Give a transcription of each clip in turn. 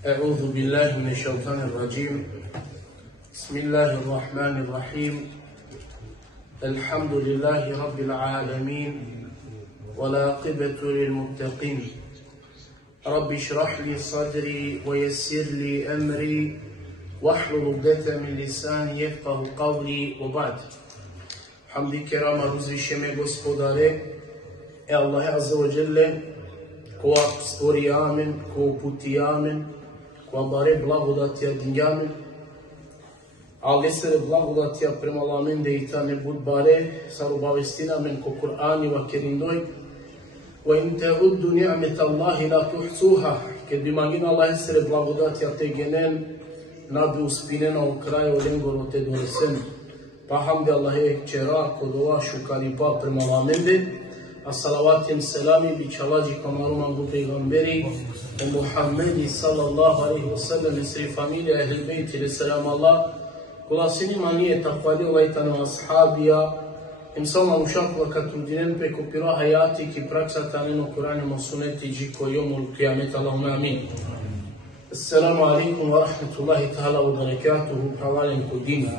أعوذ بالله من الشيطان الرجيم. بسم الله الرحمن الرحيم. الحمد لله رب العالمين والعاقبة للمتقين. رب اشرح لي صدري ويسر لي أمري واحلل عقدة من لساني يفقه قولي وبعد. Hamdi kerama uzvišeme gospodare, Allah azza wa jalla, ko stvori amen, ko uputi amen, ko bare blagodatija dinjamen, ali se blagodatija prema lamen de ita ne bud bare, sar obavestina men ko Kur'ani wa kerindoj, wa in ta'uddu ni'met Allahi la tuhsuha, kad bi magina Allah se blagodatija te genen, nabi uspinena u kraju lengoro te donesen. Pa hamdi Allahe čera kod ova šukari pa prema lamende, a salavatim selami bi čalađi kamaruman gu peygamberi, o Muhammedi sallallahu alaihi wa sallam, i sri familija ehl bejti, ili selam Allah, kula sinima nije takvali lajtanu ashabija, im salma ušakla katrudinen peko pira hayati ki praksa taneno Kur'anima suneti džiko jomul kiamet, Allahumma amin. Assalamu alaikum wa rahmatullahi ta'ala wa barakatuhu, pravalen kodina.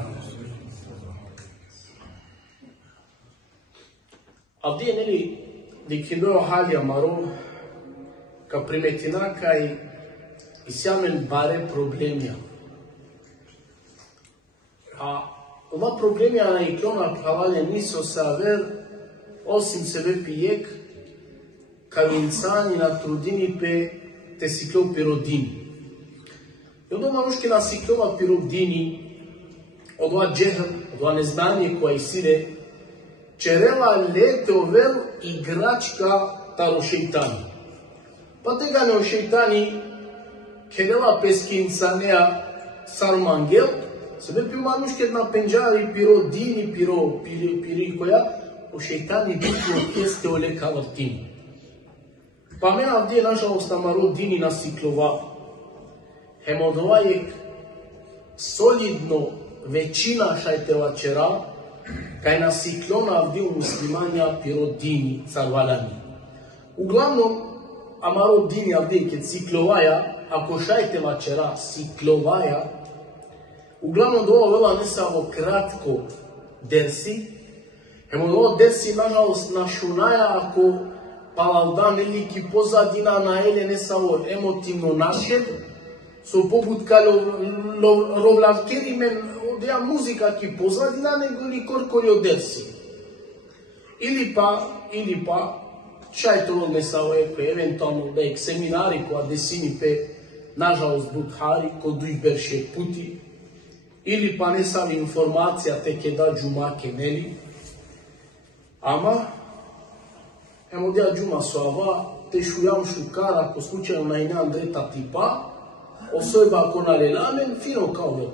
Avdije neli dikidojo halja maro, ka primetina kaj isjamen bare problemja. A ova problemja na iklona pravalje niso saver, osim sebe pijek, kaj insani na trudini pe te siklo pirodini. I onda manuški na siklova pirodini, odva džehr, odva neznanje koja isire, čerela letovel igračka taro šeitani. Pa tega ne o šeitani, kedela peski insanea sarmangel, sebe pio manuške na penđari piro dini, piri koja, o šeitani biti orkeste ole kavartini. Pa mena avdje nažalost namaro dini na siklova. Hemodovajek solidno većina šajteva čera, kaj na siklona avdje u muslimanja piro dini carvalani. Uglavnom, amaro dini avdje ked siklovaja, ako šajteva čera siklovaja, uglavnom do ovo vela ne samo kratko dersi, hemo do ovo dersi nažalost našunaja ako palavdan veliki pozadina na ele ne samo emotivno našed, so poput kao rovlavkeri men odea muzika ki pozadina nego li korkori od dersi. Ili pa šajtolo ne samo eko eventualno da ek seminari koja desini pe nažalost budhari kod dujberše puti, ili pa ne sam informacija teke da džumake neli. Ama, emo dea džuma soava, te šujam šukara ako slučajno na ina Andreta tipa, osojba ako na lelamen, fino kao velo.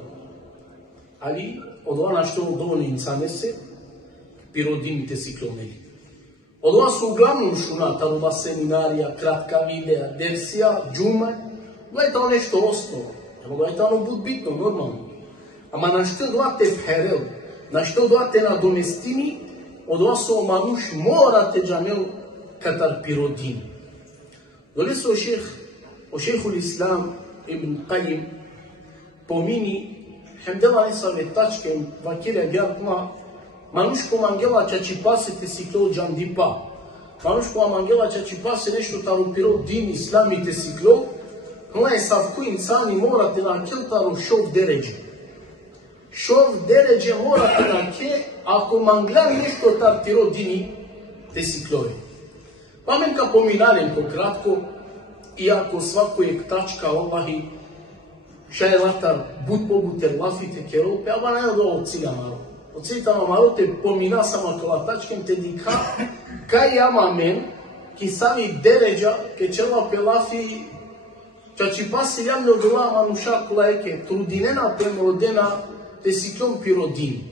Ali, od ova našto dovoljno insane se, pirodini te sikloneli. Od ova su uglavnom šunata, ova seminarija, kratka videa, dersija, džume, gledajte ono nešto osnovo, gledajte ono bud bitno, normalno. Ama na što doate pherel, na što doate na domestini, od ova su manuš morate džamel katar pirodini. Dole su o šehul Islam ibn Qayyim pomini, hemdela nesa vetačke, vakirja gyatma, manuško mangela čači pasete siklo džandipa. Manuško mangela čači pase nešto taro pirodini, islamite siklo, hle savku insani morate na keltaro šov deređe. Šov deređe morate na ke, ako manglan nešto tar pirodini, te siklove. Pa men ka pominalem ko kratko, iako svakojeg tačka Allahi šaje latar bud pobuter lafite kerope, aba ne do od cilja maro. Od cilja maro te pomina sama kola tačkem te dika, kaj ama men, ki sami deređa, ke čela pe lafi, čači pasi javne odrla manuša kola eke, trudinena premrodena te siklom pirodini.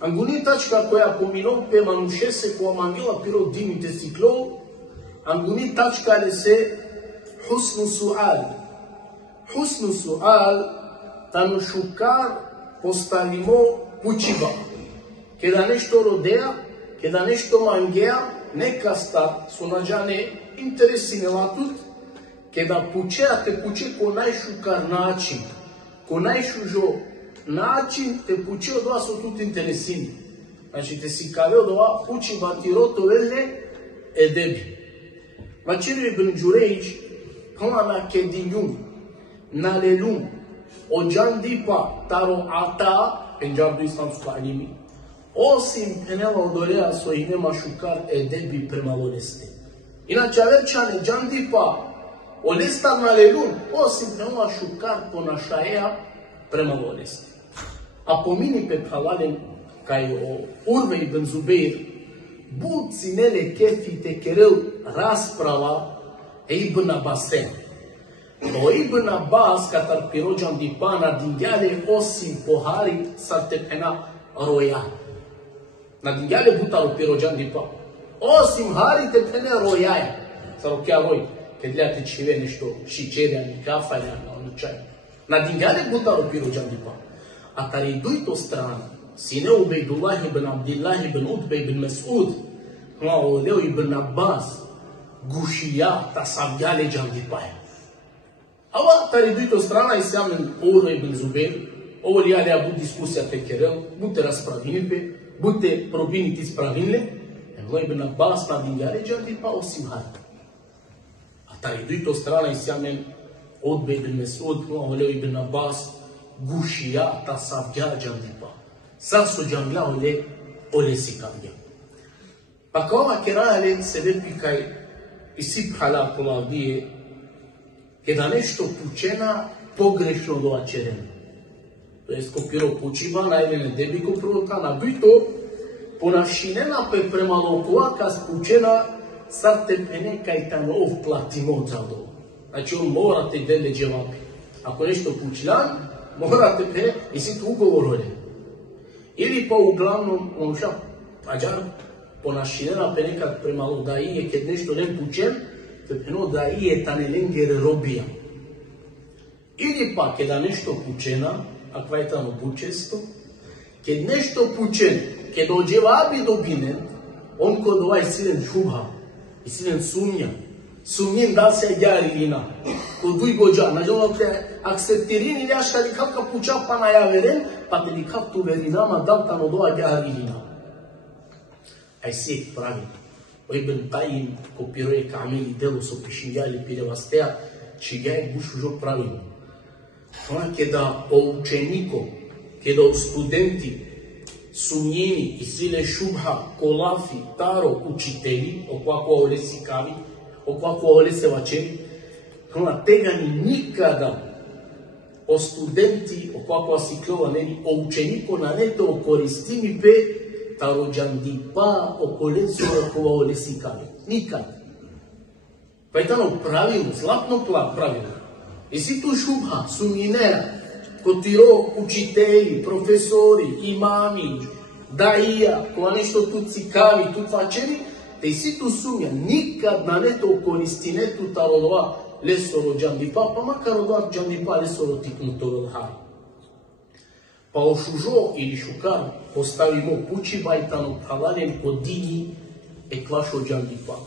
Anguni tačka koja pominov pe manuše se koja mangela pirodini te siklov, anguni tačka le se husnu sual. Husnu sual, tano šukar postavimo pučiba. Kada nešto rodea, kada nešto mangea, neka sta su nađane interesi ne latut, che da pucea te puce conai shu carnaci, conai shu jo naci te puceo doa so tutti interesini. Znači te si kaveo doa puci batiroto velle e debi. Ma Ciro ibn Jurejj, kama na kedinjum, na lelum, o jandipa taro ata, penjabdu islam su ta'limi, osim penela odolea svojine mašukar e debi prema voleste. Inače, averčane jandipa, o lestar na lelum, osim penela mašukar ponašaja prema voleste. A pomini pe halalen, kaj o Urve ibn Zubeir, bud ținele chefite chereu rasprava e Ibn Abbasen. O Ibn Abbas, catar pirojan di pana dinghiale osim pohari saltepena roia. Na dinghiale butaro pirojan di pa. Osim hari te pene roiaia. Sau chiar roi, che le te cive nešto șicere ani kafa ani čaj. Na dinghiale butaro pirojan di pa. A care duito strana. Sine Ubejdullah ibn Abdillah ibn Utbe ibn Mes'ud, Maoleu ibn Abbas, gușia ta savgale jandipaia. Ava tariduito strana înseamnă Urve ibn Zubeir, o liale a avut discuția pe cherel, bute raspravinile, bute probiniti spravinile, noi ibn Abbas la dinghiale jandipa o simhar. A tariduito strana înseamnă Utbe ibn Mes'ud, Maoleu ibn Abbas, gușia ta savgale jandipa. Sarso jangla ole si cambia. Pa kao kerale se vepi kaj isip hala polavdije, che da nešto pučena pogrešno doa čerena. To je skopiro pučiva, najvene debiko prota, na byto ponašinena pe prema lokova kas pučena sad te pene kaj tamo platimo za do. Znači on mora te dele dževapi. Ako nešto pučlan, mora te pene, i si tu ugovorole. Ili pa uglavnom, așa, ađar, ponašinena pe nekad prema lodaije, kad nešto ne pučem, te pe lodaije ta ne lengere robija. Ili pa, kada nešto pučena, akva je tamo bučesto, kad nešto pučen, kad ođevabi dobinen, on kod ovaj silen šubha, i silen sumnja, sumnjim da se jarina, kod duj gođa, nađemo te accepterin ili așa li kapka puča pa na javeren, pa te li kap tu verinama dal tamo doa jarina. Ai se pravi. O Ibn Qayyim copiroje cameli delo so pišinjali pirevastea și ea e gušu joc pravilno. Ona kada o učeniko, kada o studenti, sumnjeni i sile šubha, kolafi, taro, učitelji, okvako ole sikavi, okvako ole sevačeni, ona tegani nikada o studenti, okvako asiklovaneni, o učeniko na neto o koristimi pe taro džandipa o kolecu okova ole sikavi. Nikad. Pa je tamo pravilno, zlatno pravilno. I si tu šubha, sumnjinera, kotiro učitelji, profesori, imami, daija, koja nešto tu cikavi, tu tvačeni, te si tu sumnja, nikad na neto koristine tu tarodova lesoro džandipa, pa makar odva džandipa lesoro tiknutoro lhari. Pa o šužo ili šukar postavimo pući bajtano pravaljen kod dini e kvašo džandipa.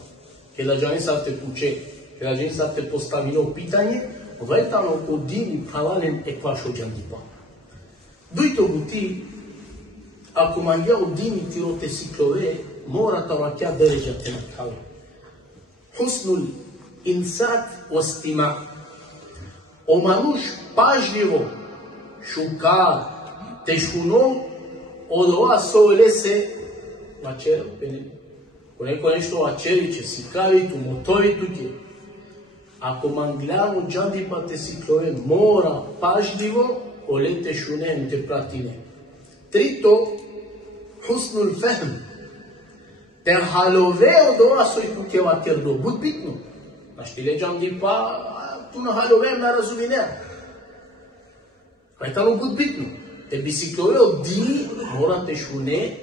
Kada džani sad te puče, kada džani sad te postavilo pitanje, vajtano kod dini pravaljen e kvašo džandipa. Dujto buti, ako mangia o dini tiro te siklove, mora ta vakja deređa te nakale. Husnul insat ostima. O manuš pažljivo, šukar, te šuno, od ova sole se vačera, ko neko nešto vačeri će sikavitu, motovitu ti. Ako mangljamo džandipa te siklove, mora pažljivo olete šune te pratine. Trito, husnul fehm. Te halove od ova soj tuke vaterdo, bud bitno. Naštile džandipa, tu na halove na razuminea. Kaj tamo bud bitno. Te biciclove od dini mora te šune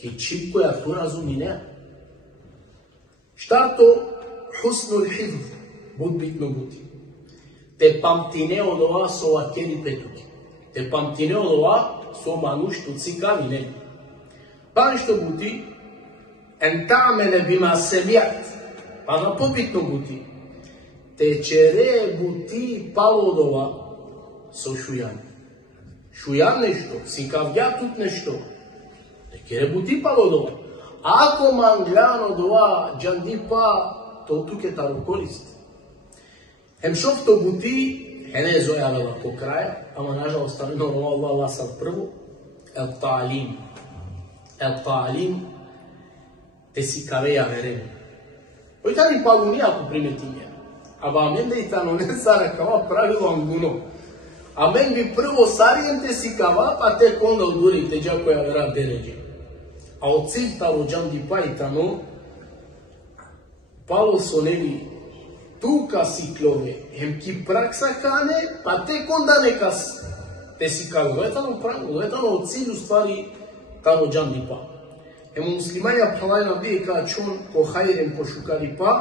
che čip koja tu razuminea. Šta to husnul hifz, bud bitno buti. Te pamtine od ova so akeli petuki. Te pamtine od ova so manuš tu cikavine. Pa nešto buti, en ta'mene bima semiat, pa na pobitno buti. te čere buti palodova со šujan. Šujan nešto, si kavja tut nešto. Te čere buti palodova. Ako mangljano dova džandipa, to tuke taro korist. Hemšov to buti, hene zoja vela ko kraja, ama nažalost, Allah sad prvo, el-ta'alim. El-ta'alim, te si kaveja veremu. Oitani palunija ako primeti njena. Aba amen da i tano ne sara kava pravilo anguno. Amen bi prvo sarijente si kava, pa tek onda udurite džakoja vera deređe. A od cilj talo džandipa i tano, palo sonevi tuka siklove, hem ki praksa kane, pa tek onda neka te si kave. Ovo je tamo pravilo, ovo je tamo od cilj u stvari talo džandipa. Ему муслимања плајна века чон ко хајрен ко шукарипа,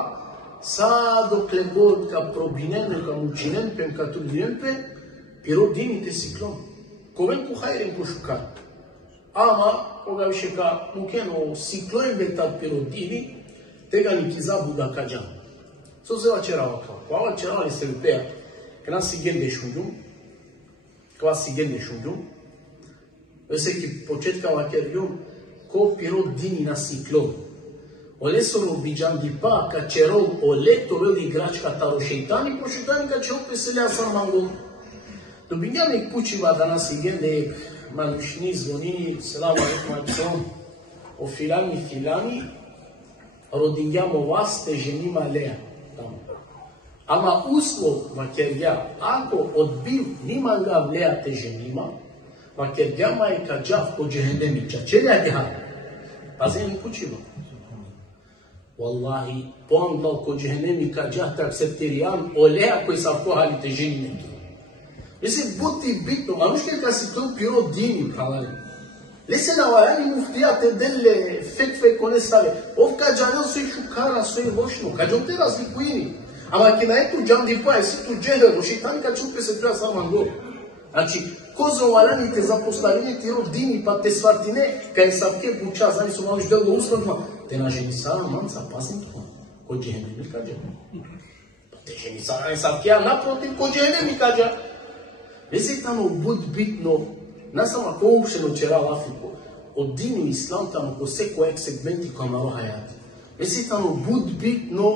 са докле год ка пробинен, ка мучинен, пем ка турдинен пе, пиродините си клон. Ковен ко хајрен ко шукар. Ама, кога више ка мукено си клоен бетат пиродини, тега ни ки забуда каджан. Со се вачерава кава. Кога вачерава ли се випеа, кна си генде шундум, кога си генде шундум, весеки почетка вакерјум, ko pirodini na siklon. Olesoro bijan dipa ka cerol olecto vel igračka taro šeitani, po šeitani ka će opeselja sam mangol. Dobinjani kućiva danas i gende manušni zvonini, selam alaikum, o filani, rodinjamo vas te ženima lea. Ama uslov vakerja, ako odbil nima ga vlea te ženima, vakerja ma je kađav ko džehennemića. Čelja ga? Pazeni kućima. Wallahi, poandal ko džehennemi kađav tak septerijan, olea koji sa pohali te ženime. Mislim, buti bitno, ma nuške ka si to piro dini, pravali. Lese na vajani muftijate delle fekve kone stave. Ov kađanel sve šukara, sve lošno. Kađom te razlikujini. Ama ki na etu džandipa, jesi tu džehel, šitani kad čupe se treba saman go. Znači, kozo valani te zapostavljeni ti rodini, pa te svartine, kaj savke buča, znani su malo ždel do usladma, te na ženi sara manca, pasim to, ko džehennemi kađa. Pa te ženi sara ne savke, a naprotiv, ko džehennemi kađa. Vezi tamo bud bitno, ne samo ako uopšteno čeral Afriku, od dini islam tamo ko se kojeg segmenti koja malo hajati. Vezi tamo bud bitno,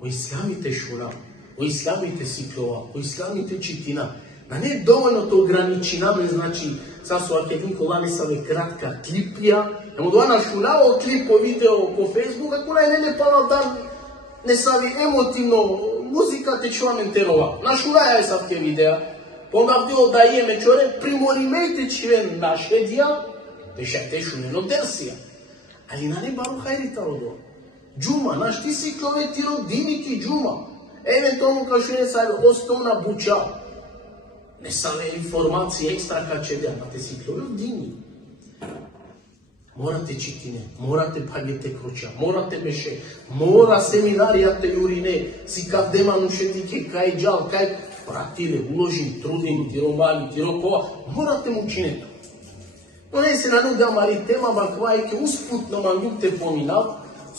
o islamite šura, o islamite siklova, o islamite čitina. Na ne dovoljno to ograničiname, znači, sad su akedinko lani save kratka kliplja, nemo dovana šurao klip po video po Facebooka, kuna je ne pala dan, ne savi emotivno, muzika te čuvamen terova. Na šuraja je savke videa, onda vdeo da je mečore, primorimejte čiven našedija, te šuneno dersija. Ali na ne baru hajrita rodo. Džuma, naš ti si klove ti rodiniki džuma. Eventualno kao šune savi osnovna buča. Ne same informacije ekstra kad će da, pa te si klove rodini. Morate čitine, morate paljete kroča, morate meše, mora seminarijate jurine, si kad demanušetike, kaj džal, kaj pratile, uložim, trudim, tiromali, tirokova, morate mu činiti. No ne se na nudam, ali tema bakvajke usputno man ljubte pominav,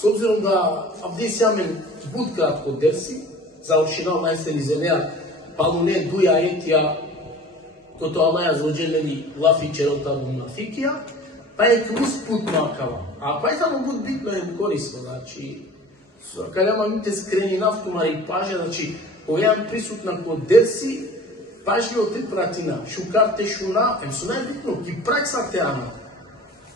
s obzirom da abdes jamen bud kratko dersi, završinao majsteri zenea, pa mu ne duja etija, koto Allaja zvođeneli lafi čerota munafikija, pa je usputno akava. A pa je tamo bud bitno je korisno, znači, kada imate skreni naftumar i pažnja, znači, ko jedan prisutna kod dersi, pažljivo te pratina, šukar te šuna, em su najbitno, ki praksa te ana.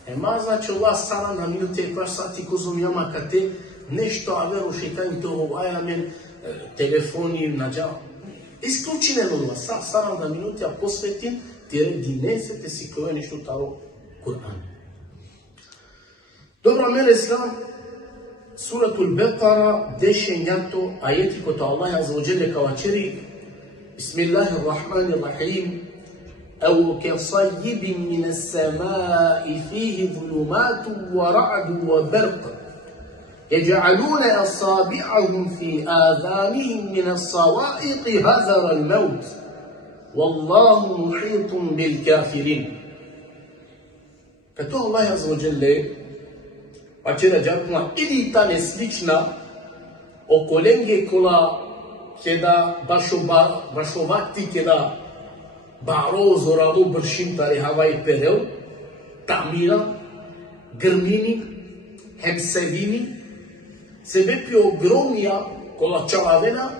Ema, znači, ova sara na minute, paš sati kozom jama, kad te nešto, a vero šeitan to ovaj namen, telefoni, nađa. Isključine ova, sara na minute, a posvetin, tere dinese te si koje nešto taro Kur'an. Dobro, mene islam, Suratul Beqara, dešenjato, ajeti koto Allah azza wa jalla kavačeri, Bismillahirrahmanirrahim, أو كصيب من السماء فيه ظلمات ورعد وبرق يجعلون أصابعهم في آذانهم من الصواعق حذر الموت والله محيط بالكافرين. Като Allah azza wa jalla pa će rađatma ili ta neslična okolenge kola kada baš ovakti kada baro zoralo bršim tare havai pereu, tamira, grmini, hemsevini, se vepi ogromnija kola čalavena,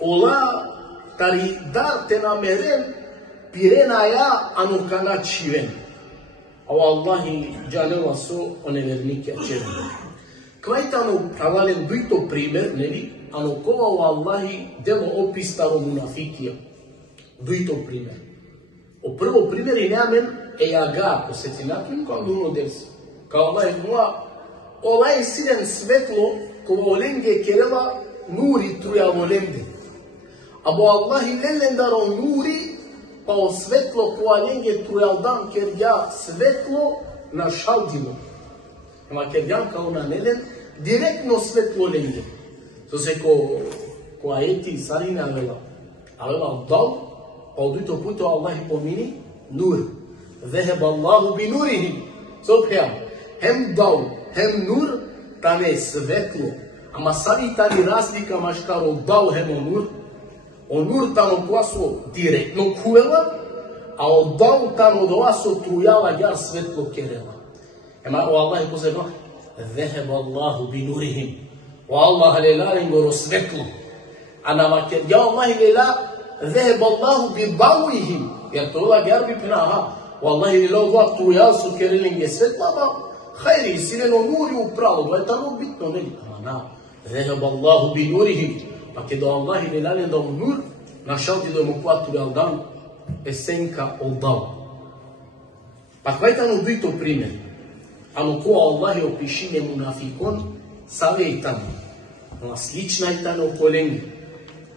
ola tari darte na meren, pirena ja anokana čiven. A Allahi džanela so onevernike čevene. Kvajtano pravalen byto primer, nevi, ano kova u Allahi delo opistaro munafikija. Byto primer. O prvo primer i neamen ejaga, posjećinakim kao nuno devsi. Kao Allah je mula, olaj siren svetlo, kova olenge kerela, nuri truja volende. Abo Allahi lelendaro nuri, pa o svetlo koja olenge trujal dan, ker ja svetlo na šaldimo. Ema ker ja kao na nelen, direktno svetlo olenge. To se ko ajeti sarine avela dal, pa u duto puto Allah pomini nur. Zeheb Allahu bi nurihim. Sobhja, hem dal, hem nur, tane svetlo. Ama sadi tani razlika maškaro dal hem o nur. O nur tano kwaso direktno kuela, a o dal tano doaso trujala jar svetlo kerela. Ema o Allah posebno, zeheb Allahu bi nurihim. O Allah lelaren goro svetlo. A nama ker ja Allah lela zeheb Allahu bi dawihim. Jer to la garbi pina aha. Wallahi lela ovak trujal su kerelinge svetla ba. Hajri, sireno nuri upravo. To je tamo bitno, ne? Ama na. Zeheb Allahu bi nurihim. Pa kada Allah lelaren da nur, našal ti da mu kvatu aldan esenka oldal. Pa kvajtano byto primjer. Ano ko Allah je opišine munafikon, savejtan, slična je tano kolengi,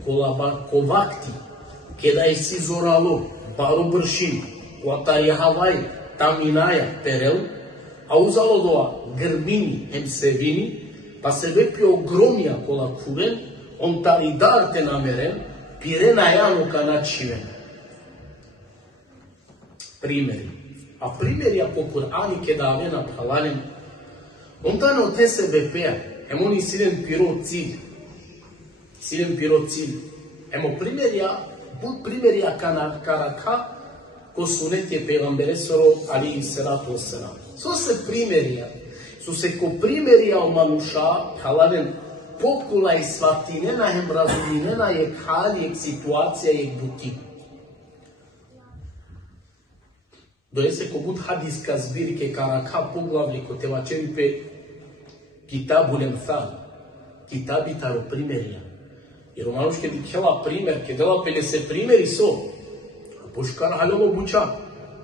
ko vakti, kada je si zoralo, baro bršim, kota je havaj, taminaja, perel, a uzalo doa grmini, hemsevini, pa se vepi ogromija kola kuren, on tari darte nameren, pirena janu kana čiven. Primjeri. A primjerja po Kur'ani kada avena pralanem, on tano te se bepea, emoni silen piro cilj. Silen piro cilj. Emo primjerja karaka ko sunete pegambere soro ali salatu wassalam. Su se ko primjerja o manuša pralanem pokula i svatinena hem razuminena je halijek situacija je butik. Doese kogud hadiska zbirke karaka poglavlje ko tevačeripe kitabul emthal, kitabi taro primjerja. Jer u manuške dikjela primjer, ke dela pele se primjeri so, poškar halovo buča,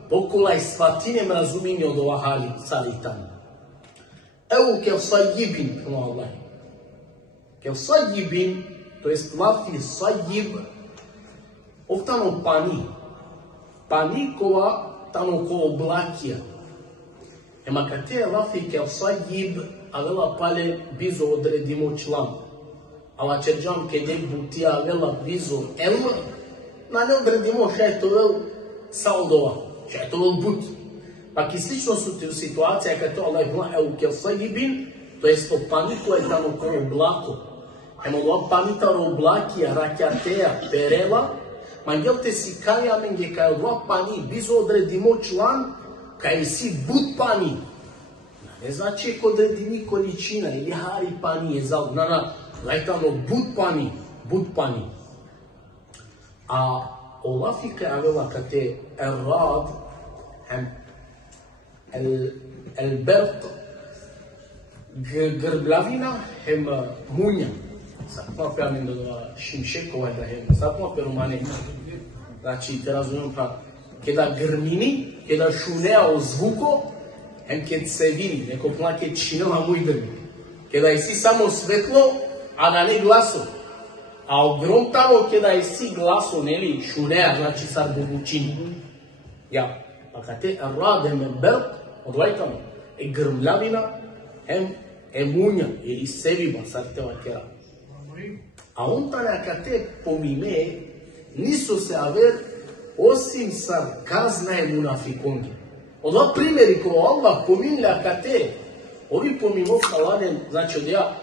pokolaj svatinem razuminje od ova hali salitan. Evo kev sajibin, kama Allah. Kev sajibin, to jest lafi sajib, oftano pani. Panikova tamo ko oblakija. Ema kad te lafi kev sajib, avela pale bizo odredimo član. Ava čerđam kedek butija avela bizo elma, na ne odredimo še je to vel saldova, še je to vel but. Pa ki slično su ti u situacija kad to Allah ima evo kev sajibin, to jest to paniko je tamo ko oblako. Ema ova panitaro oblakija, rakjateja, perela, Mangel te si kaja menge kaj odva pani, bizo odredimo član, kaj si bud pani. Ne znači je odredimi količina ili hari pani je zal. Lajtano bud pani. A olafi kaj avela kate errad, el bert, grblavina, hem munja. Sad pa amin do Šimšekova da hem, sad pa romane. Znači, te razumijem pa, kada grmini, kada šunea o zvuko, hem kad se vini, neko plake činila muj grmi. Kada je si samo svetlo, a da ne glaso. A ogrom tamo kada je si glaso, neli šunea, znači sad bubučini. Ja, pa kad te radem bert, odvajtamo, grmljavina, hem munja, ili sebiba, sad te vakera. A on tada kad te pomime, nisu se aver osim sarkazna je munafikonge. Odva primjeri ko Allah pominja kad te, ovi pomimo kaladen, znači od ja,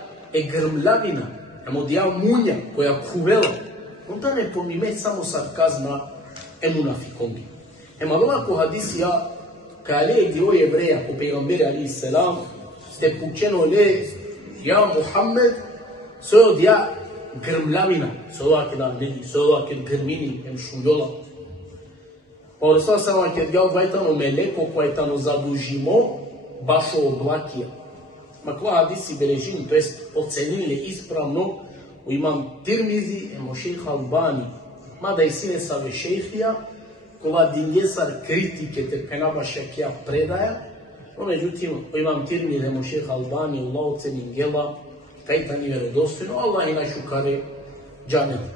grmljavina, Amo dia munja koja kuvela, onda ne pomime samo sarkazma emunafikombi. Ema ovako hadisi ja, kale dio jevreja po pejgamberi alaihi salam, ste pučeno le, ja Muhammed, so dia grmlavina, so ovake da ljudi, so ovake grmini, em šuljola. Pa Rasul sama kad ga odvajtano meleko kojtano zadužimo, baš oblakija. Makva hadisi beležim, to jest ocenili ispravno, u imam Tirmizi, emo šejh Albani, mada i sine save šejhija, kova dinjesar kritike te penaba šekija predaja, no međutim, u imam Tirmizi, emo šejh Albani, Allah ocenim gela, kajtani vjerodostojno, Allah i najšukare džanem.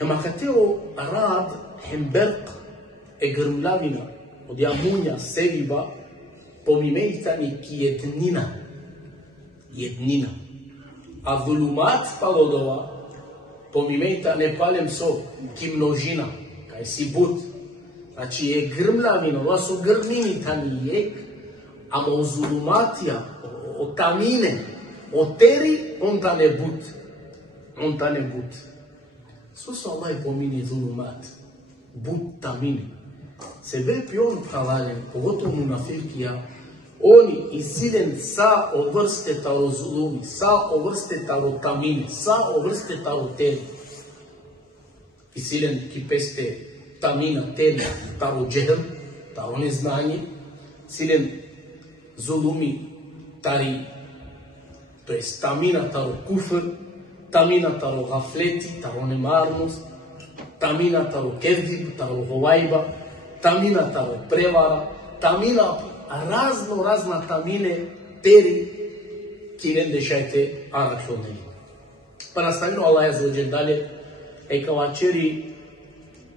Ema kateo rad hemberq e grmlavina od jamunja seviba pomimejtani ki jednina. A zulumat palodova pomimejtane palem so ki množina, kaj si but. Znači je grmlavina, ova su grmini tani jek, ama o zulumatija, o tamine, o teri, on ta ne but. Svo su Allah pomini zulumat, but tamine. Se ve on pravaljen, pogotovo munafirkija, oni isilen sa ovrste taro zulumi, sa ovrste taro tamine, sa ovrste taro teri. Isilen ki peste tamina, teri, taro džehl, taro neznanje, isilen zulumi tari, to je tamina taro kufr, tamina taro gafleti, taro nemarnost, tamina taro kedib, taro hovajba, tamina taro prevara, tamina razna tamine teri ki rendešajte arakloneli. Pa nastavimo Allah azza dalje, e kao čeri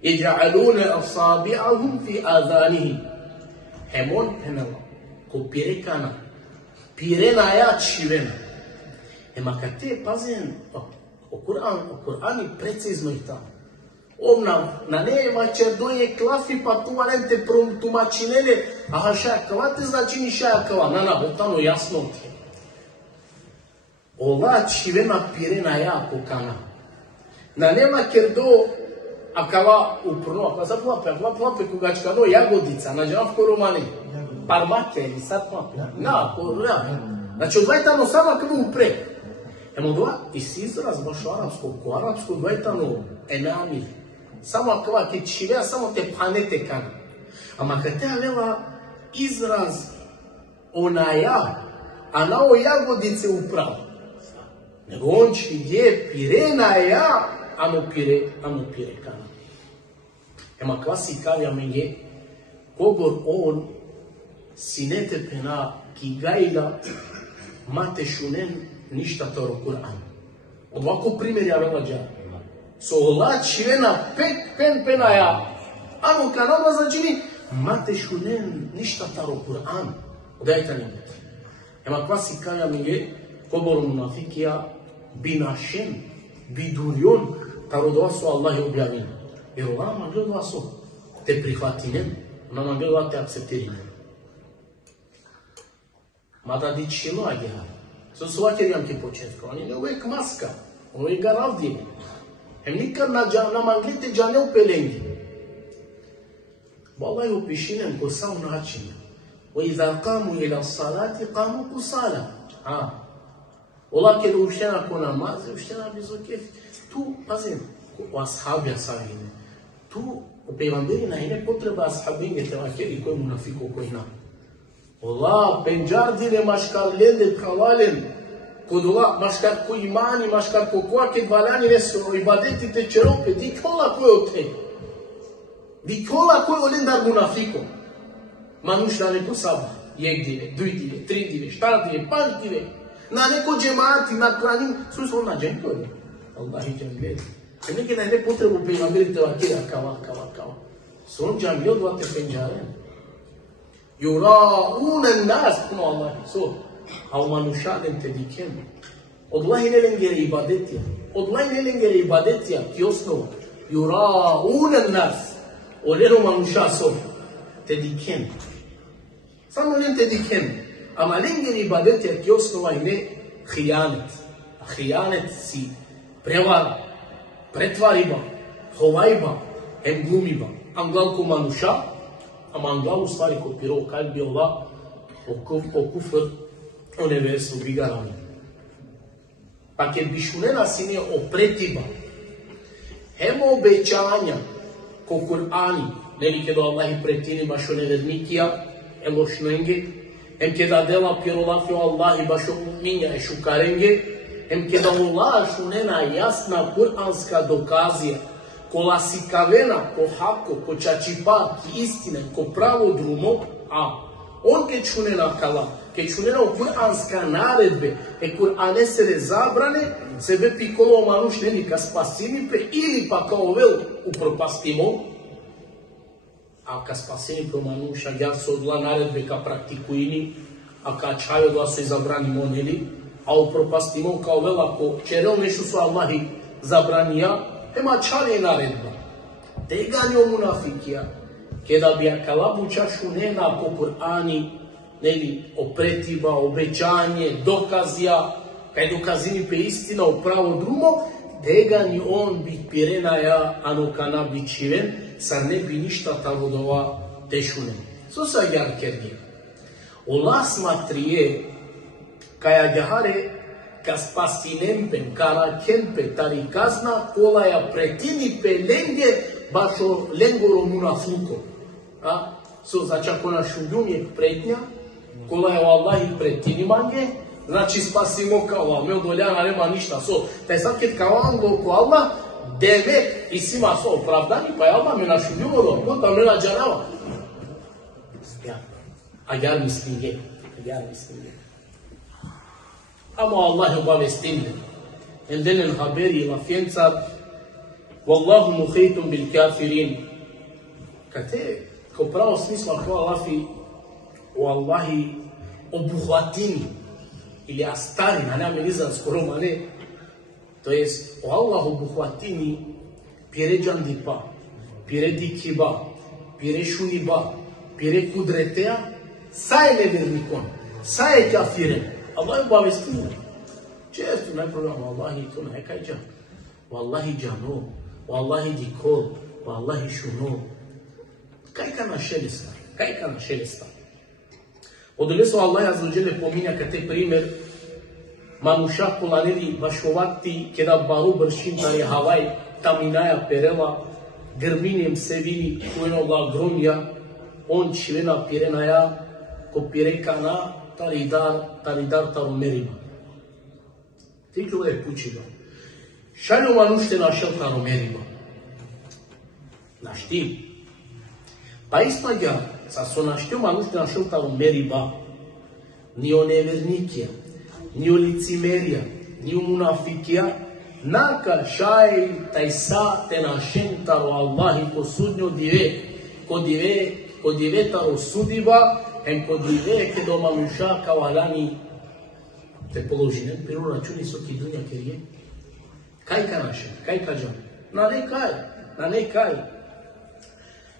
yaj'aluna asabi'ahum fi adhanihim. Hemon penala, ko pirekana, pirena ja čivena. Ema kad te pazen, o Kur'ani precizno i tamo. Na nema čerdoje klafi pa tu valente tumačinele, aha šaja kava te znači ni šaja kava, botano jasno ti. Ova čivena pirena ja pokana. Na nema kerdo a kava uprno, pa sad plape kugačka, no jagodica, na džavko romani, parmake ili sad plape, znači odvajtano sama kava upre. Emo dva, i si izraz baš arapsko, ko arapsko odvajtano enamir. Samo akva ke čivea, samo te panete kana. Ama kad te avela izraz onaja, a na o jagodice upravo. Nego on čivje pirena ja, amo pire kana. Ema kvasi kavja menje, kogor on sinete pena ki gajda mate šunen ništa toro Kur'an. Ovako primjer ja vela džana. So Allah čivena pen penaja. Ano kanama začini, mate šunen ništa taro Kur'an. Odajte ne bute. Ema kvasi kaja mi je, kobor munafikija, binašen, bidurjon, taro dova su Allah je objavin. Jer Allah magel dova su te prihvatinen, ona magel dova te akceptirinen. Mada di čilo ađeha. So su ovakve jamke početka, oni ne uvijek maska, oni uvijek garavdjeni. Nikad na manglite džane u pelengi. Wallahi upišinem ko sam način. وَإِذَا قَامُوا إِلَى الصَّلَاةِ قَامُوا كُسَالَى. Olake da uštena ko namaze, uštena bezokef. Tu, pazim, o ashabija savine. Tu, u pejgamberina ne potreba ashabinge te vakeli koji munafiko koji nam. Allah, penđardine maškarlende pravalen, kod Allah, maškar ko imani, maškar ko kvake dvaljani reso, ibadeti te čerope, di kola ko je od te. Di kola ko je olendar munafiko. Manuš na neko sabah, jegdive, dujdive, trindive, štardive, pandive, na neko džemati, na klanim, su smo na džemljove. Allahi džemljeve. Neke da je ne potrebu pejgamberite vakira, kava. Su on džemljove dvate penđaren. Yura'unen nas, puno Allah, so. A u manušaden te dikem. Odlahi ne lengere ibadetija. Odlahi ne lengere ibadetija, ti osnova. Yura'unen nas. Olero manuša so. Te dikem. Samo len te dikem. Ama lengere ibadetija, ti osnova i ne hijanet. A hijanet si prevara, pretvariba, hovajba, hem glumiba. Angal ko manuša, a mangal u stvari ko piro kalbi ova, o kufr, o neverstvu bigarami. Pa kad bišunena sine opretiba, hem obećanja, ko Kur'ani, neli kedo Allahi pretini baš o nevernikija, elo šnenge, hem keda dela pirolafio Allahi baš o minja e šukarenge, hem keda Allah šunena jasna kur'anska dokazija, ko lasikavena, ko hako, ko čačipa, ki istine, ko pravo drumo, a on ke čunena kala, ke čunena u kur'anska naredbe, e kur'ane sere zabrane, sebe pikolo manuš neni ka spasinipe, ili pa kao vel upropastimo, a ka spasinipe manuša, ja se odla naredbe ka praktikuini, a ka čaj odla se zabranimo neli, a upropastimo kao vel, ako čerel nešto su Allahi zabranija, ema čale naredba. Tega njo munafikija, kada bi akalabuća šunena po Kur'ani, neli, opretiba, obećanje, dokazija, kaj dokazini pe istina u pravo drumo, tega ni on bi pirenaja, ano kana bi čiven, sar ne bi ništa tavodova te šunen. So sa jarkergi. Allah smatrije, kaja gahare, ka spasinempen, karakempe, tari kazna, kolaja pretini pe lenge, bašo lengoro munafuko. So, znači ako naš ujum je pretnja, kolaja o Allahi pretini mange, znači spasimo kao Allah, me odoljana nema ništa. So, taj sad kad kao ko Allah, devet i svima su opravdani, pa je Allah me naš ujum odol, kota me nađanava. A ja mislim je, Amo Allah obavestimne. Endenen haberi la fijencar, Wallahu muhejtum bil kafirin. Kad te, kao pravo smisla hvala Allahi, o Allahi obuhvatini, ili astarina, nema izraz skoro mane, to jest, o Allah obuhvatini, pire džandipa, pire dikiba, pire šuniba, pire kudretea, sa je nevernikon, sa je kafiren. Allah je obavestio. Često ne problem, Wallahi to ne kajđa. Wallahi džano, Wallahi dikol, Wallahi šuno. Kajka na šelesta. Odole su Allah azzađele pominja kad te primer manuša polanili bašovati kada baru bršin tari havaj taminaja perela grminjem sevini kojenoga gromja on čivena pirenaja ko pirekana taridar taromerima. Tiklo je pučiva. Šalju manušte našel taromerima. Našti. Pa ispađa, sa so naštio manušte našel taromerima, ni o nevernikija, ni o licimerija, ni o munafikija, naka šaj taj sa te našen taro Allahi ko sudnjo dive, ko dive taro sudiba, en ko dive ke doma muša kao alani te položinen, pero računi so ki dunja kerije. Kaj našen, kaj kažem? Na nekaj.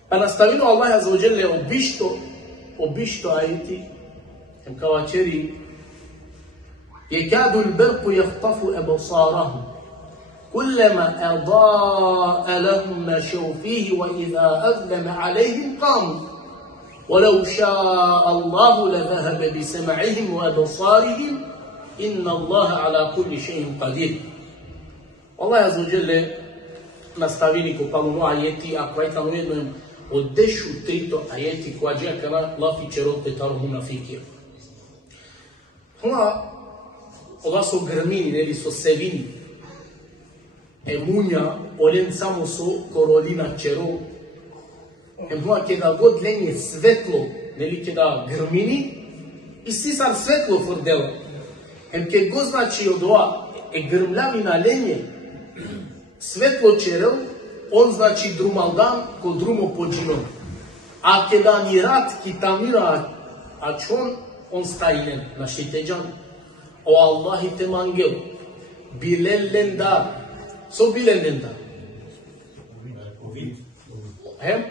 Pa nastavino Allah azza wa jalla obišto ajeti, en kao čeri, يكاد البرق يخطف أبصارهم كلما أضاء لهم مشوا فيه وإذا أظلم عليهم قاموا ولو شاء الله لذهب بسمعهم وأبصارهم إن الله على كل شيء قدير. Allah azza wa jalla nastavini ko paluno ajeti, ako je tamo jednom od dešu trito ajeti koja džekana lafi čerote taro munafikija. Ova so grmini, neli so sevini. E munja, olen samo so korolina čero. E moja kada god lenje svetlo, neli kada grmini, i sisar svetlo fordela. E ke god znači od ova grmljavina lenje, svetlo čerel, on znači drumaldan ko drumo pođinom. A kada ni rat ki tamira açon, on stajinen na šiteđan. O Allahi te mangel, bilellendar. So bilellendar? Hem?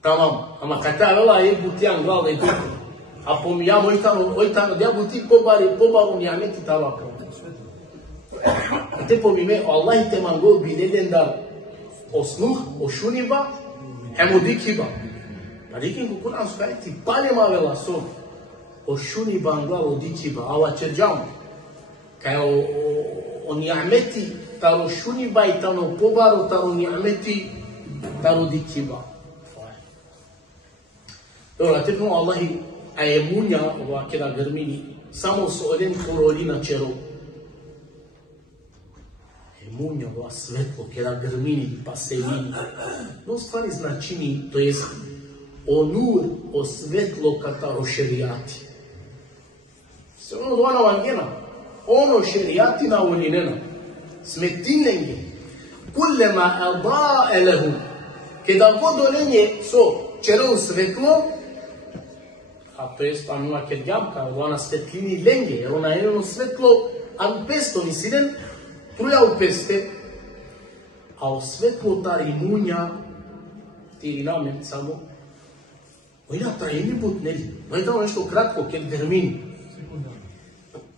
Tamam. Ama kata vela je butiyan glavda i duku. Apo mi jam ojtano djabu ti pobaru niameti talo apo. Te po mime, Allah te mango bilelen da osnuh, oshuniba, hemodikiba. Pa dikin ku Kur'an su ti pale mave la son. Oshuniba angla odikiba, awa čerđam. Kaj o niameti taro shuniba i tano pobaru taro niameti taro dikiba. Dobro, te po Allahi ayemunya wa keda grmini samo su oden korolina čero. Munja ova svetlo, keda grmini pa se vidi. No stvari značini, to jest o nur, o svetlo kata o šerijati. Se ono dvana vangena, ono šerijati na ulinena. Smetinenje. Kullema adaa lehu. Keda vodolenje so čerel svetlo, a presto numa kad jabka, ona svetlini lenje, jer ona je jedno svetlo, an pesto nisiren, truja u peste, a o svetlo ta rimunja, ti namen samo, ojna trajeni put neli, no je dao nešto kratko, kad grmini.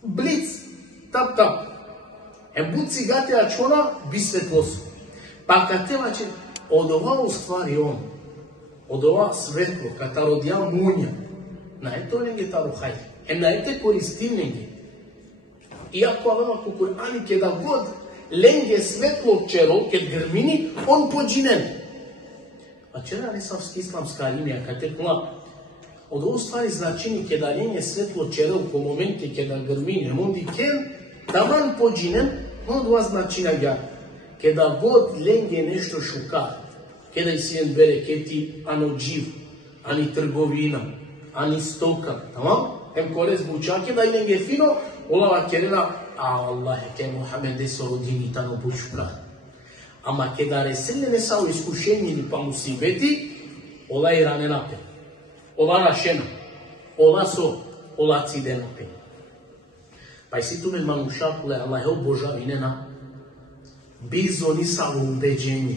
Blic, tap tap, bud cigate ačona, bi svetlo su. Pa kad te vače, od ova u stvari on, od ova svetlo, kad ta rodija munja, na eto nege ta ruhaj, na ete koristim nege. Iako aveva cu Kur'ani che da god lenghe svetlo čero, kad grmini, on pođinen. A čera ne islamska linija, kad te kula, od ovo stvari značini kada lenghe svetlo čero po momenti kada grmini, mondi ken, taman pođinen, on dva značina ja. Kada god lenghe nešto šuka, kada si jen bereketi, ano dživ, ani trgovina, ani stoka, tamam? Hem korez bučake da lenghe fino, Olava kerena, Allah ke Muhammed se rodini tano bušuka. Ama kada Resulne ne sa u iskušenji ili pa musibeti, ola i rane nape. Ola našena. Ola so, ola cide nape. Pa si tu med manušakule, Allah je obožavinena, bizo nisa u ubeđenje.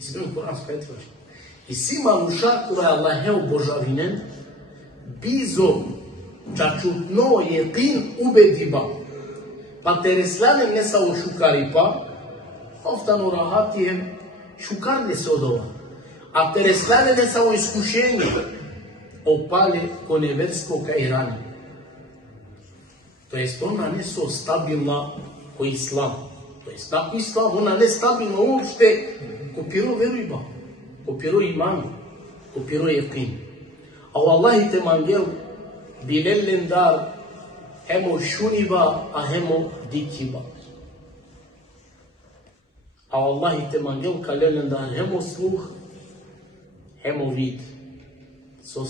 Si tu mi Kuranska etvaš. I si manušakule, Allah je obožavinen, bizo čačutno je tin ubediba. Pa te Resulne ne sa u šukaripa, oftano rahatijem šukarne se od ova. A te Resulne ne sa u iskušenje, opale ko neversko ka Irani. To jest ona ne so stabilna ko islam. To jest tako islam, ona ne stabilna uopšte ko piro veruiba, ko piro iman, ko piro jeqin. A wallahi te mangel bilellen dar hemo šuniba, a hemo dikiba. A wallahi te mangel kalellen dar hemo sluh, hemo vid. So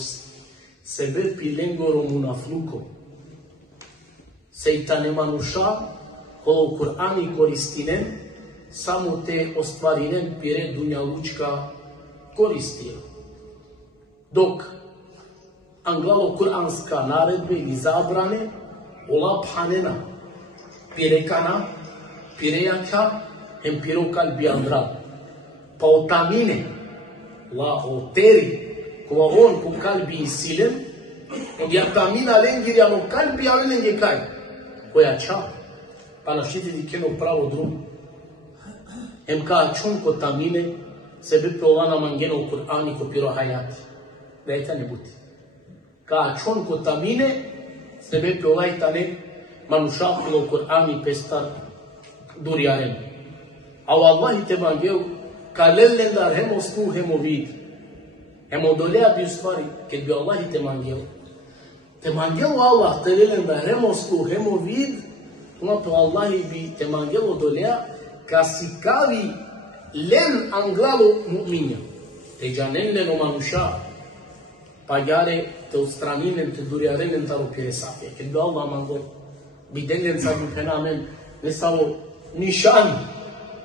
sebe pilengoro munafluko. Sejtane manuša, kolo Kur'ani koristinen, samo te ostvarinen pire dunja lučka koristio. Dok anglalo Kur'anska naredbe ili zabrane, olaphanena, pirekana, pirejaka, hem piro kalbi andra. Pa otamine, la oteri, kova on ku kalbi isilen, on jatamina lengiri ano kalbi a lenge kaj. Koja ča, pa našiti di keno pravo drugo. Hem ka čun ko tamine, sebe pe olana mangeno u Kur'ani ko piro hayati. Dajta ne buti. Ka čun ko tamine, sebe pe olajtane manušakulo u Kur'ani pestar durjaren. A wallahi te mangel, ka lellendar hemo sku hemo vid. Hemo dolea bi u stvari, kad bi Allahi te mangel. Te mangelo Allah te velen da hemo sku, hemo vid, ono to Allahi bi te mangelo dolea, ka si kavi len anglalo mu'minja. Te džanen len o manuša, pa jare te ustraninen, te durjarenen taro pire safje. Kad bi Allah mangel, bi denden sa bi fenamen, ne samo nišan,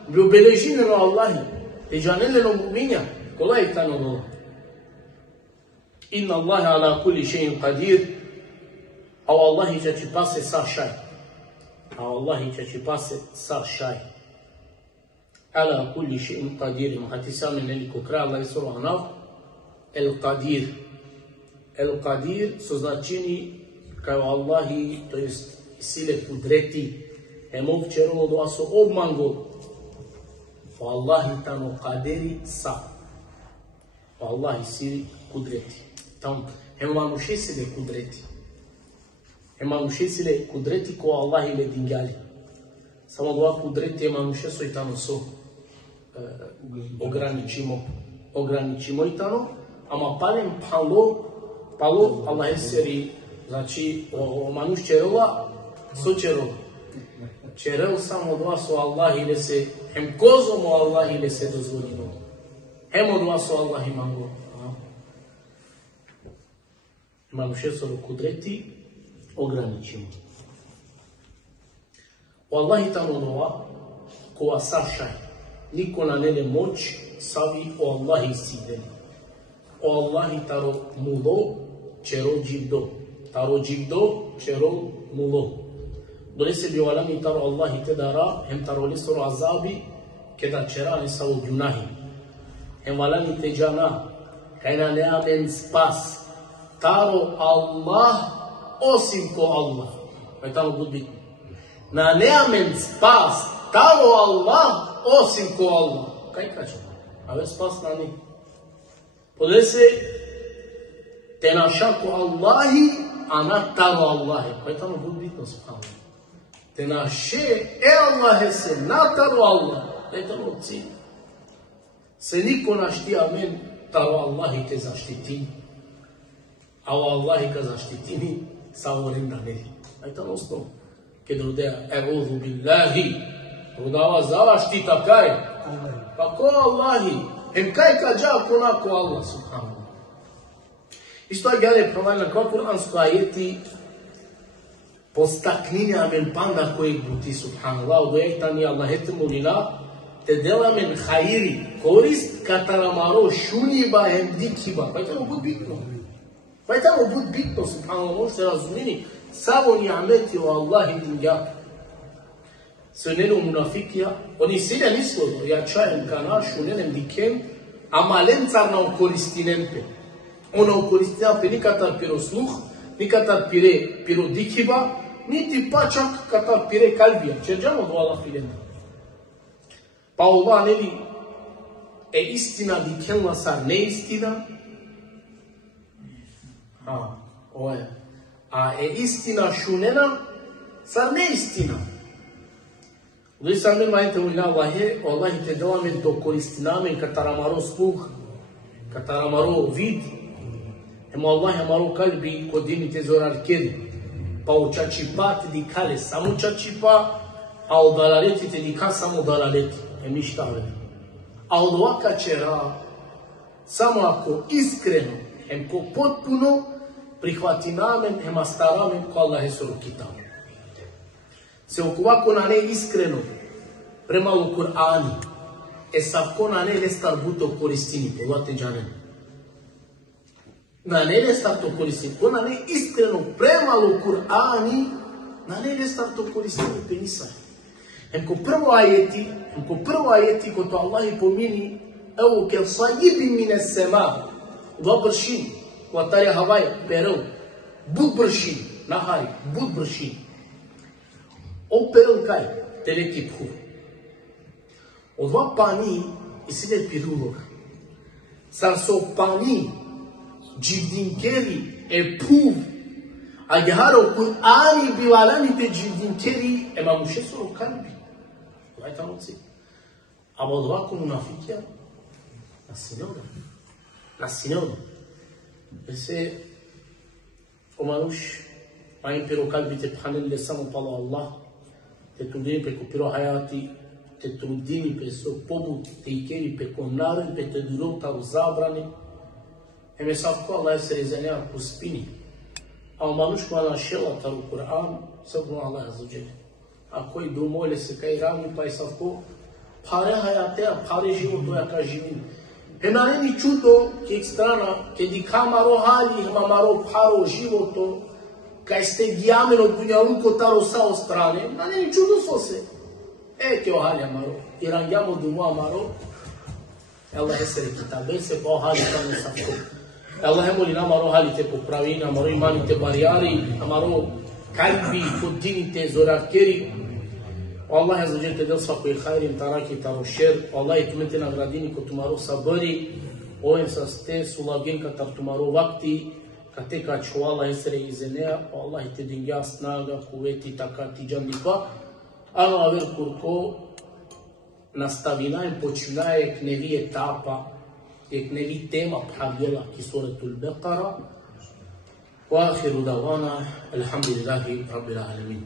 bi obeležinen o Allahi, te džanen len o mu'minja, kola je tano dola. Inna Allahe ala kulli še'in qadir, a Allahi će ti pase sa šaj. A Allahi će ti pase sa šaj. Ala kulli še'in qadir. Hati sami neliko kraj Allah je sura Anaf. El qadir. El-Qadir su značenje kao Allahi, to jest sile kudreti, hemov čerolo doa su obmango, o Allahi tano kaderi sa, o Allahi sile kudreti. Tam, hemanuše sile kudreti. Hemanuše sile kudreti ko Allahi le dingali. Samo doa kudreti hemanuše su i tano su ograničimo i tano, ama palem palo Allah eseri, znači o manuš čerova, so čerova. Čerel samo dva su Allah ile se, hem kozom o Allah ile se dozvoljeno. Hem od dva su Allah imango. Manuše su kudreti, ograničimo. O Allahi tamo dova, ko asašaj, niko na nene moć, savi o Allahi sideni. O Allahi taro mulo, čero džibdo. Taro džibdo, čero mulo. Dolese bi walami taro Allahi te dara, hem taro lisoro azabi, keda čera nisa u djunahi. Hem walami te jana, kajna ne amen spas. Taro Allah, osim ko Allah. Pa je tamo bud bitno. Na ne amen spas, taro Allah, osim ko Allah. Kaj kaže? A već spas na njih. Podese te naša ko Allahi, a na taro Allahi. Pa je tamo bud bitno, subhanallah. Te naše, Allahe se, na taro Allah. Pa je tamo cilj. Se niko našti, amen, taro Allahi te zaštiti. A o Allahi ka zaštitini, samo rinda ne. Pa je tamo osnov. Kad rodeja, e'udhu billahi. Rodava zaštita kaj? Pa ko Allahi? Hem kaj kađa konako Allah, subhanallah. Isto je gledaj provalina kao kuransko ajeti postaknini amen panda kojeg buti, subhanallah. Udojekhtani Allah etemulina te dela men hajiri korist kataramaro šuniba hem dikiba. Pa je tamo bud bitno. Pa je tamo bud bitno, subhanallah. Možete razumini samo ni'ameti o Allahi dinga. Se neno munafikija, oni silja nislodo, ja čajem kanašu, nenem dikem, ama lencarna u koristinempe. Ona u koristinempe nikatar piro sluh, nikatar piro dikiba, niti pa čak katar pire kalbija. Čerđamo do Allah filenda. Pa ova neli e istina dikenla sa neistina, a e istina šunena sa neistina. Doi sam ne mai te uina Allahi te dela men to koristinamen kataramaro sluh, kataramaro vid, emo Allahi amaro kalbi kodini te zorar kedi, pa o čačipa te di kale samo čačipa, a o dalaleti te di ka samo dalaleti, emi štave. A od ovaka čera, samo ako iskreno, em ko potpuno prihvati namen, ema staramen ko Allahe suru kitabu. Se ovako na ne iskreno, premalo Kur'ani, savko na ne lestar buto koristini, povate džanen. Na ne lestar to koristini, ko na ne iskreno, premalo Kur'ani, na ne lestar to koristini, pe nisaj. Ko prvo ajeti, ko to Allahi pomini, evo kel sajibi mine sema, dva bršin, ko atarja havaj, perel, bud bršin, nahari, bud bršin. O perel kaj? Teleki phu. O dva pani isile pirulog. Sar so pani jivdinkeri e phu. Agaharo Kur'ani bivalani te jivdinkeri e mamushe soro kalbi. Kaj tamo si? Aba o dva ko munafikja nasineuda. Ese o manush mai pero kalbi te phanelle samo pala Allah. Te trudini pe copilul hayati, te trudini pe so pobut, te ikeri pe konaren, pe te durou ta u zabrani. Eme savko Allah se rezenea cu spini. A manuș cu anașela ta u Kur'an, să nu Allah azujele. Acoi drumole se cai rami, pa savko, pare hayatea, pare životoja ka živin. Eme ani čudo, ke ekstrana, ke di kamaro hali, mamaro paro životo, kaj ste diameno dunjaluko taro sa o strane, ma ne čudo so se. Che o hali amaro, irangiamo dumo amaro, e Allah esere kitabe se pa o hali tamo savko. Allah je molí amaro halite popravi, amaro imanite barijari, amaro kalbi, kodinite, zorakeri. Allah azza jal te dal svakoj khairin, taraki, tarošer. Allah je tumete nagradini ko tumaro sabari. Ovim sa ste sulagen katar tumaro vakti, kate ka čuvala esre izenea. Allah te dingja snaga, kuveti, takati, džandikva. Ano aver kurko nastavinajem počinaje k nevi etapa, k nevi tema phavjela ki suratul Baqara. Wa akhiru dawana, alhamdulillahi rabbil alamin.